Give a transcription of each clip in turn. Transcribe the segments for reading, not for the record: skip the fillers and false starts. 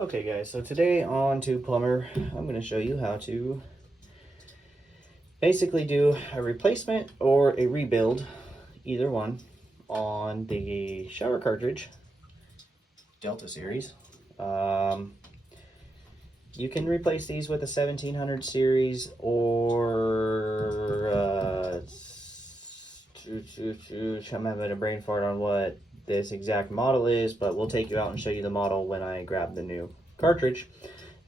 Okay guys, so today on To Plumber, I'm going to show you how to basically do a replacement or a rebuild, either one, on the shower cartridge, Delta series. You can replace these with a 1700 series or I'm having a brain fart on what this exact model is, but we'll take you out and show you the model when I grab the new cartridge,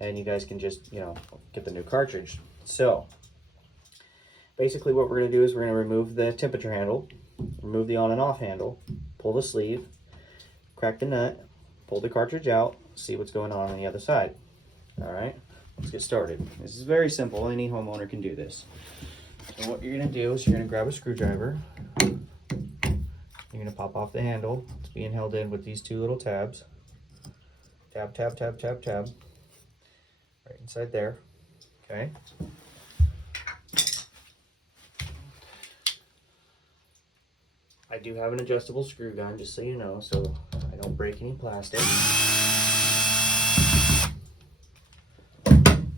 and you guys can just, get the new cartridge. So basically what we're going to do is we're going to remove the temperature handle, remove the on and off handle, pull the sleeve, crack the nut, pull the cartridge out, see what's going on the other side. All right, let's get started. This is very simple. Any homeowner can do this. So what you're going to do is you're going to grab a screwdriver. You're going to pop off the handle. It's being held in with these two little tabs. Tab, tab, tab, tab, tab. Right inside there. Okay. I do have an adjustable screw gun, just so you know, so I don't break any plastic.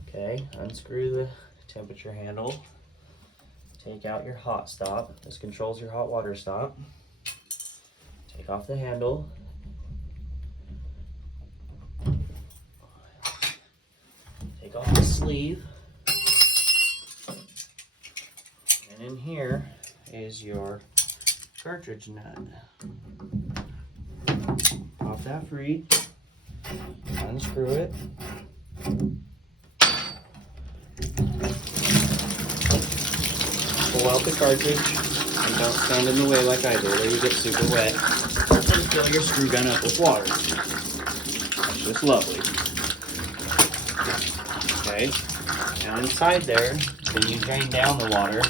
Okay, unscrew the temperature handle. Take out your hot stop. This controls your hot water stop. Take off the handle. Take off the sleeve. And in here is your cartridge nut. Pop that free. Unscrew it. Pull out the cartridge and don't stand in the way like I did, or you get super wet. And fill your screw gun up with water. That's just lovely. Okay, now inside there, when you drain down the water,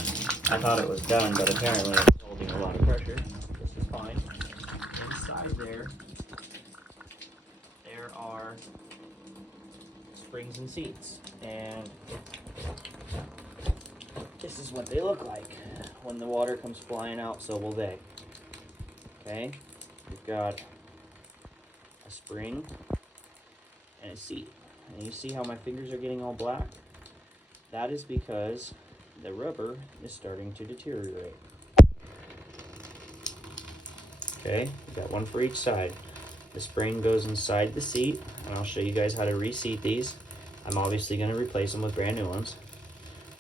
I thought it was done, but apparently it's holding a lot of pressure. This is fine. Inside there are springs and seats, and this is what they look like. When the water comes flying out, so will they. Okay, we've got a spring and a seat. And you see how my fingers are getting all black? That is because the rubber is starting to deteriorate. Okay, we've got one for each side. The spring goes inside the seat, and I'll show you guys how to reseat these. I'm obviously going to replace them with brand new ones.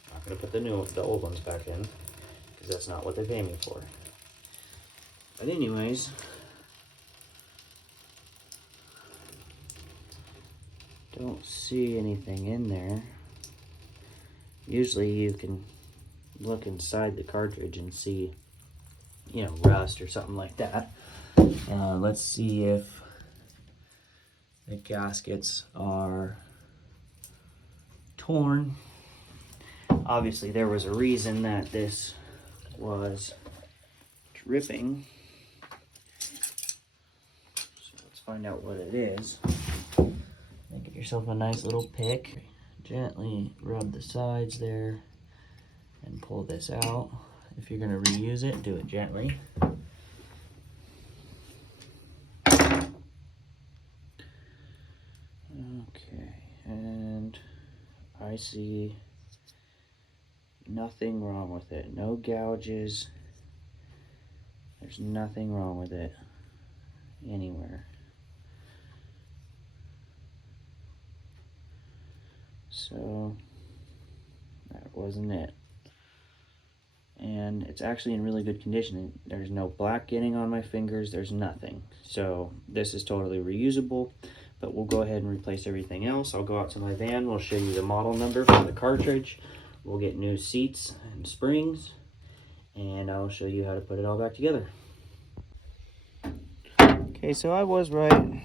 I'm not going to put the old ones back in, because that's not what they pay me for. But anyways, don't see anything in there. Usually you can look inside the cartridge and see, rust or something like that. Let's see if the gaskets are torn. Obviously there was a reason that this was dripping. So let's find out what it is. Get yourself a nice little pick. Gently rub the sides there and pull this out. If you're going to reuse it, do it gently. Okay, and I see nothing wrong with it. No gouges. There's nothing wrong with it anywhere. So that wasn't it. And it's actually in really good condition. There's no black getting on my fingers. There's nothing. So this is totally reusable, but we'll go ahead and replace everything else. I'll go out to my van. We'll show you the model number for the cartridge. We'll get new seats and springs, and I'll show you how to put it all back together. Okay, so I was right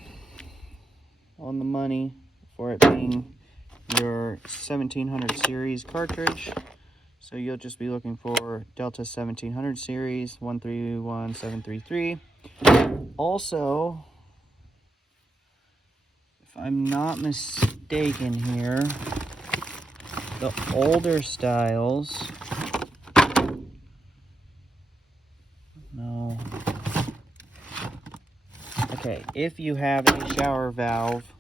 on the money for it being your 1700 series cartridge. So you'll just be looking for Delta 1700 series 131733. Also, if I'm not mistaken here, the older styles, no, okay, if you have a shower valve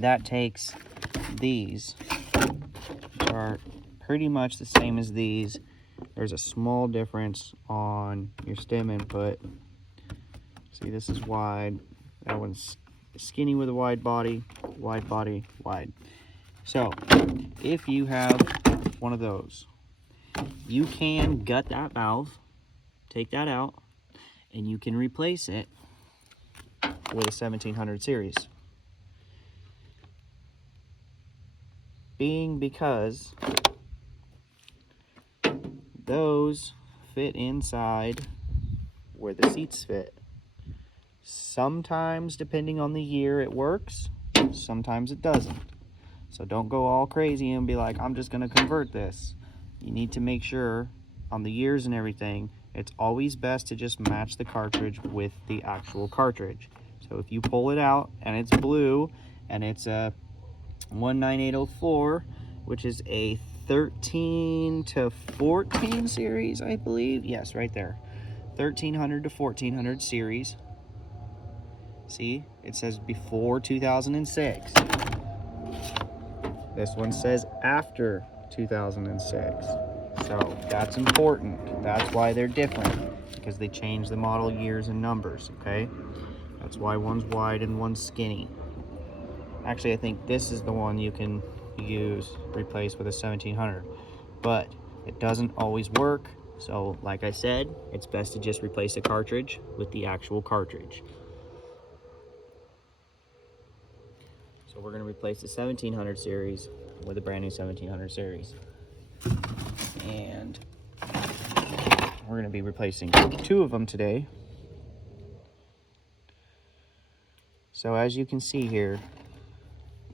that takes these, which are pretty much the same as these. There's a small difference on your stem input. See, this is wide. That one's skinny with a wide body, wide. So, if you have one of those, you can gut that valve, take that out, and you can replace it with a 1700 series. Because those fit inside where the seats fit. Sometimes, depending on the year, it works. Sometimes it doesn't. So don't go all crazy and be like, I'm just going to convert this. You need to make sure on the years and everything, it's always best to just match the cartridge with the actual cartridge. So if you pull it out and it's blue and it's a 19804, which is a 13 to 14 series, I believe. Yes, right there. 1300 to 1400 series. See, it says before 2006. This one says after 2006. So that's important. That's why they're different, because they change the model years and numbers, okay? That's why one's wide and one's skinny. Actually, I think this is the one you can replace with a 1700, but it doesn't always work. So like I said, it's best to just replace a cartridge with the actual cartridge. So we're going to replace the 1700 series with a brand new 1700 series. And we're going to be replacing 2 of them today. So as you can see here,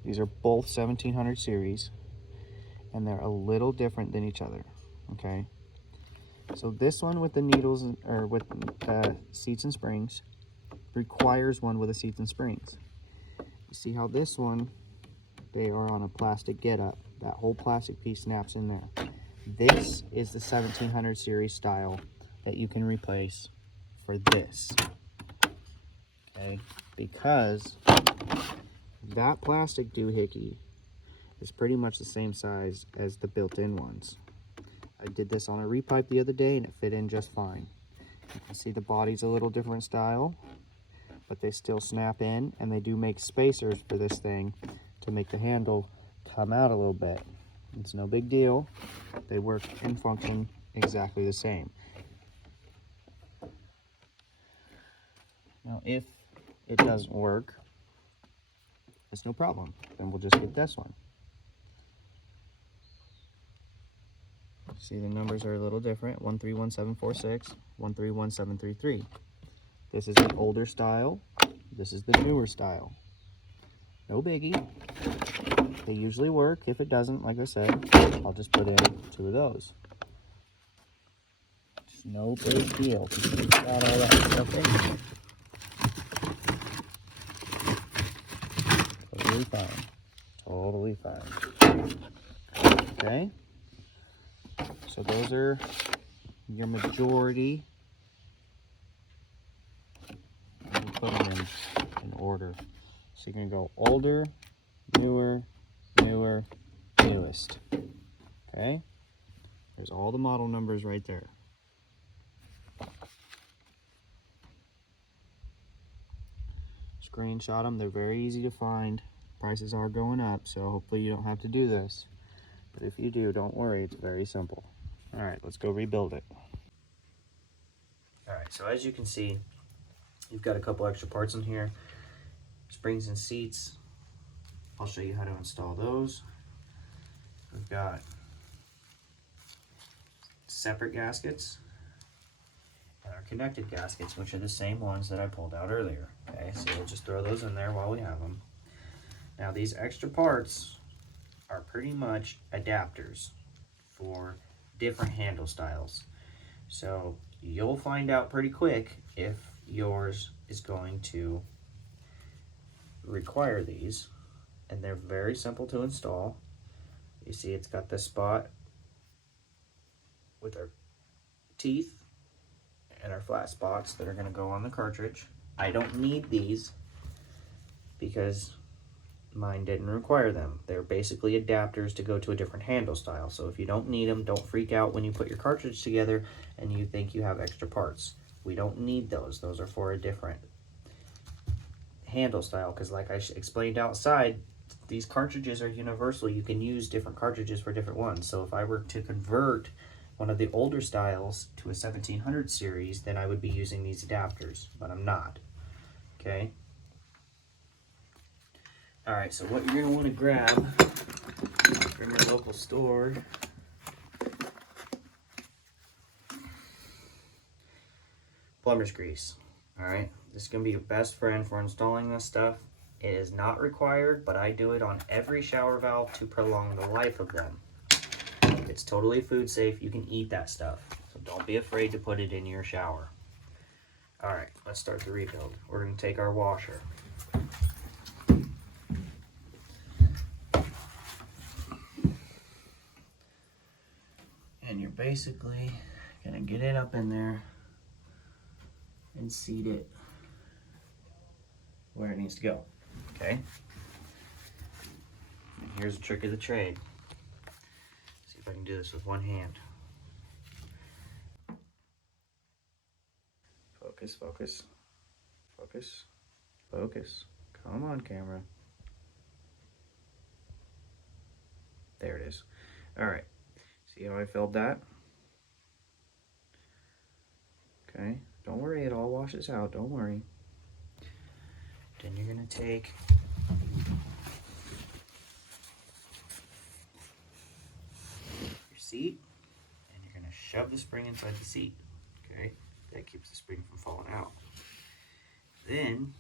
these are both 1700 series, and they're a little different than each other, okay? So this one with the needles, or with seats and springs, requires one with the seats and springs. You see how this one, they are on a plastic get-up. That whole plastic piece snaps in there. This is the 1700 series style that you can replace for this, okay? Because that plastic doohickey is pretty much the same size as the built-in ones. I did this on a repipe the other day and it fit in just fine. You can see the body's a little different style, but they still snap in, and they do make spacers for this thing to make the handle come out a little bit. It's no big deal. They work and function exactly the same. Now, if it doesn't work, it's no problem. Then we'll just get this one. See, the numbers are a little different. 131746, 131733. This is the older style. This is the newer style. No biggie. They usually work. If it doesn't, like I said, I'll just put in 2 of those. It's no big deal. Got all that stuff in here. Totally fine. Totally fine. Okay. So those are your majority. Let me put them in order. So you're going to go older, newer, newer, newest. Okay? There's all the model numbers right there. Screenshot them. They're very easy to find. Prices are going up, so hopefully you don't have to do this. But if you do, don't worry. It's very simple. All right, let's go rebuild it. All right, so as you can see, you've got a couple extra parts in here. Springs and seats. I'll show you how to install those. We've got separate gaskets and our connected gaskets, which are the same ones that I pulled out earlier. Okay, so we'll just throw those in there while we have them. Now these extra parts are pretty much adapters for different handle styles. So you'll find out pretty quick if yours is going to require these, and they're very simple to install. You see it's got this spot with our teeth and our flat spots that are going to go on the cartridge. I don't need these because Mine didn't require them. They're basically adapters to go to a different handle style. So if you don't need them, don't freak out when you put your cartridge together and you think you have extra parts. We don't need those. Those are for a different handle style, because like I explained outside, these cartridges are universal. You can use different cartridges for different ones. So if I were to convert one of the older styles to a 1700 series, then I would be using these adapters, but I'm not. Okay. All right, so what you're gonna want to grab from your local store plumber's grease. All right, this is gonna be your best friend for installing this stuff. It is not required, but I do it on every shower valve to prolong the life of them. It's totally food safe. You can eat that stuff, so don't be afraid to put it in your shower. All right, let's start the rebuild. We're gonna take our washer. And you're basically gonna get it up in there and seat it where it needs to go, okay? And here's a trick of the trade. See if I can do this with one hand. Focus, focus, focus, focus. Come on, camera. There it is. All right, see how I filled that? Okay, don't worry, it all washes out, don't worry. Then you're gonna take your seat and you're gonna shove the spring inside the seat, okay? That keeps the spring from falling out. Then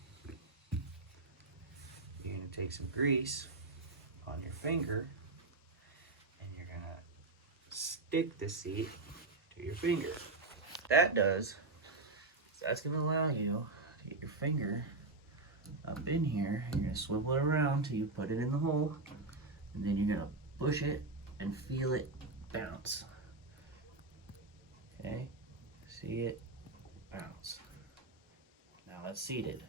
you're gonna take some grease on your finger and you're gonna stick the seat to your finger. What that does is that's gonna allow you to get your finger up in here. You're gonna swivel it around till you put it in the hole, and then you're gonna push it and feel it bounce. Okay, see it bounce. Now it's seated,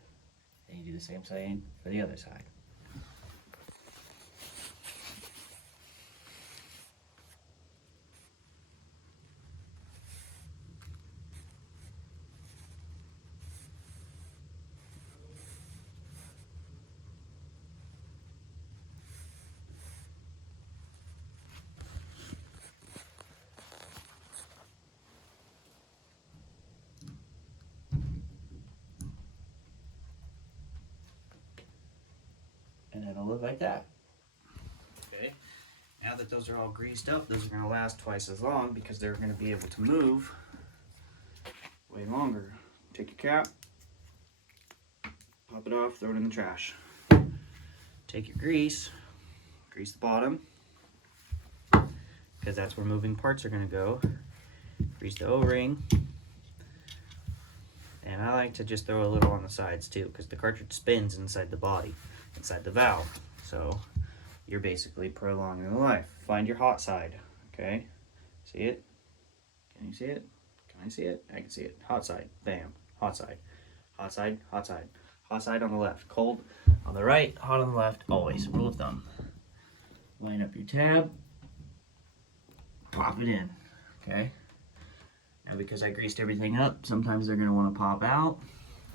and you do the same thing for the other side. And it'll look like that. Okay, now that those are all greased up, those are going to last twice as long because they're going to be able to move way longer. Take your cap, pop it off, throw it in the trash. Take your grease, grease the bottom, because that's where moving parts are going to go. Grease the O-ring. And I like to just throw a little on the sides too, because the cartridge spins inside the body, inside the valve. So you're basically prolonging the life. Find your hot side, okay? See it? Can you see it? Can I see it? I can see it. Hot side, bam, hot side. Hot side, hot side. Hot side on the left, cold on the right, hot on the left, always. Rule of thumb. Line up your tab, pop it in, okay? Now because I greased everything up, sometimes they're gonna wanna pop out.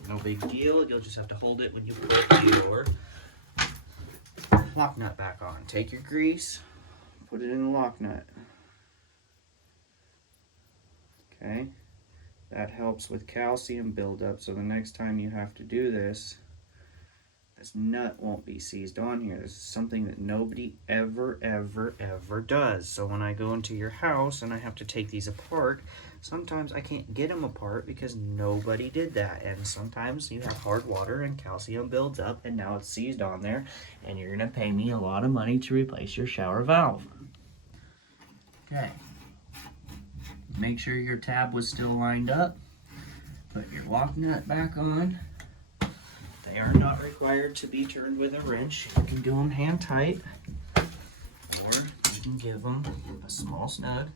No big deal, you'll just have to hold it when you put your lock nut back on. Take your grease, put it in the lock nut. Okay, that helps with calcium buildup, so the next time you have to do this, this nut won't be seized on here. This is something that nobody ever does. So when I go into your house and I have to take these apart, sometimes I can't get them apart because nobody did that. And sometimes you have hard water and calcium builds up and now it's seized on there and you're gonna pay me a lot of money to replace your shower valve. Okay. Make sure your tab was still lined up. Put your lock nut back on. They are not required to be turned with a wrench. You can do them hand tight, or you can give them a small snug.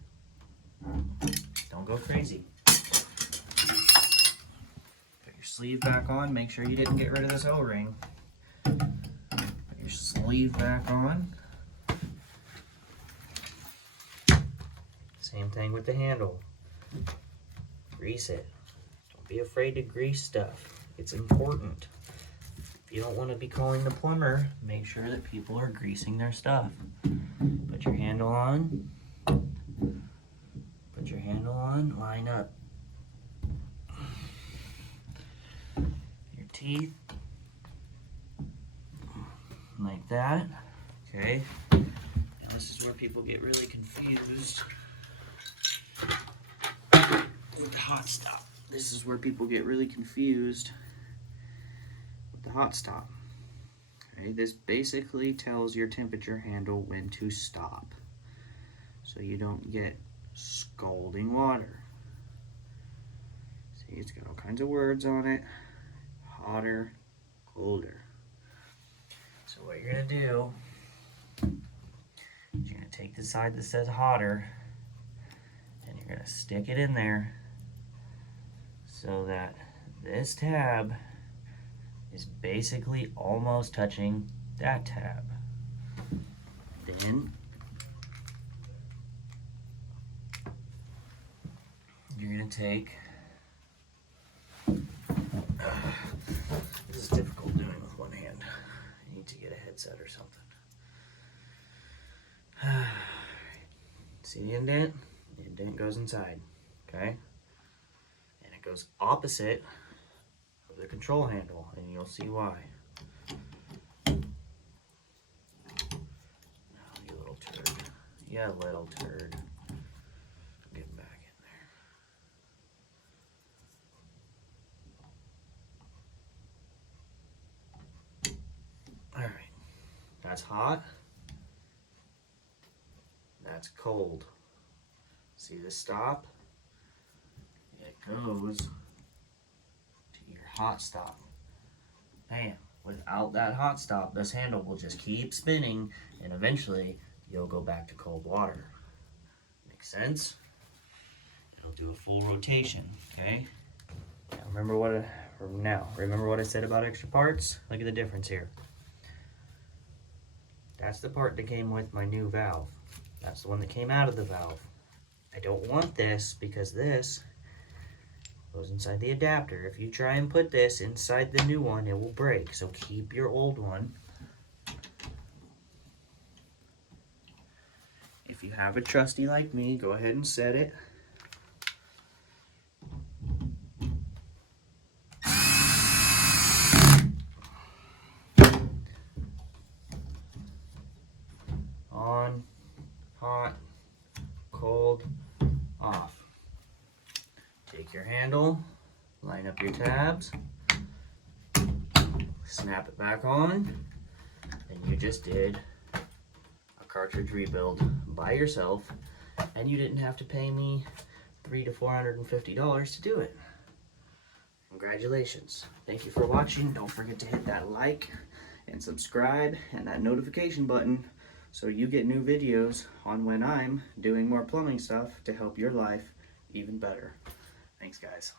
Don't go crazy. Put your sleeve back on. Make sure you didn't get rid of this O-ring. Put your sleeve sleeve back on. Same thing with the handle. Grease it. Don't be afraid to grease stuff. It's important. If you don't want to be calling the plumber, make sure that people are greasing their stuff. Put your handle on. Put your handle on. Line up your teeth. Like that. Okay. Now this is where people get really confused with the hot stop. This is where people get really confused with the hot stop. Okay, this basically tells your temperature handle when to stop, so you don't get scalding water. See, it's got all kinds of words on it. Hotter, colder. So what you're gonna do is you're gonna take the side that says hotter and you're gonna stick it in there so that this tab is basically almost touching that tab. Then you're gonna take, this is difficult doing with one hand. You need to get a headset or something. See the indent? The indent goes inside, okay? And it goes opposite of the control handle, and you'll see why. Oh, you little turd. Yeah, little turd. Get him back in there. Alright. That's hot. That's cold. See the stop? It goes to your hot stop. Bam. Without that hot stop, this handle will just keep spinning and eventually you'll go back to cold water. Make sense? It'll do a full rotation, okay? Now remember what I said about extra parts? Look at the difference here. That's the part that came with my new valve. That's the one that came out of the valve. I don't want this because this goes inside the adapter. If you try and put this inside the new one, it will break. So keep your old one. If you have a trusty like me, go ahead and set it. On, hot, cold, off. Take your handle, line up your tabs, snap it back on, and you just did a cartridge rebuild by yourself, and you didn't have to pay me $300 to $450 to do it. Congratulations. Thank you for watching. Don't forget to hit that like and subscribe and that notification button so you get new videos on when I'm doing more plumbing stuff to help your life even better. Thanks, guys.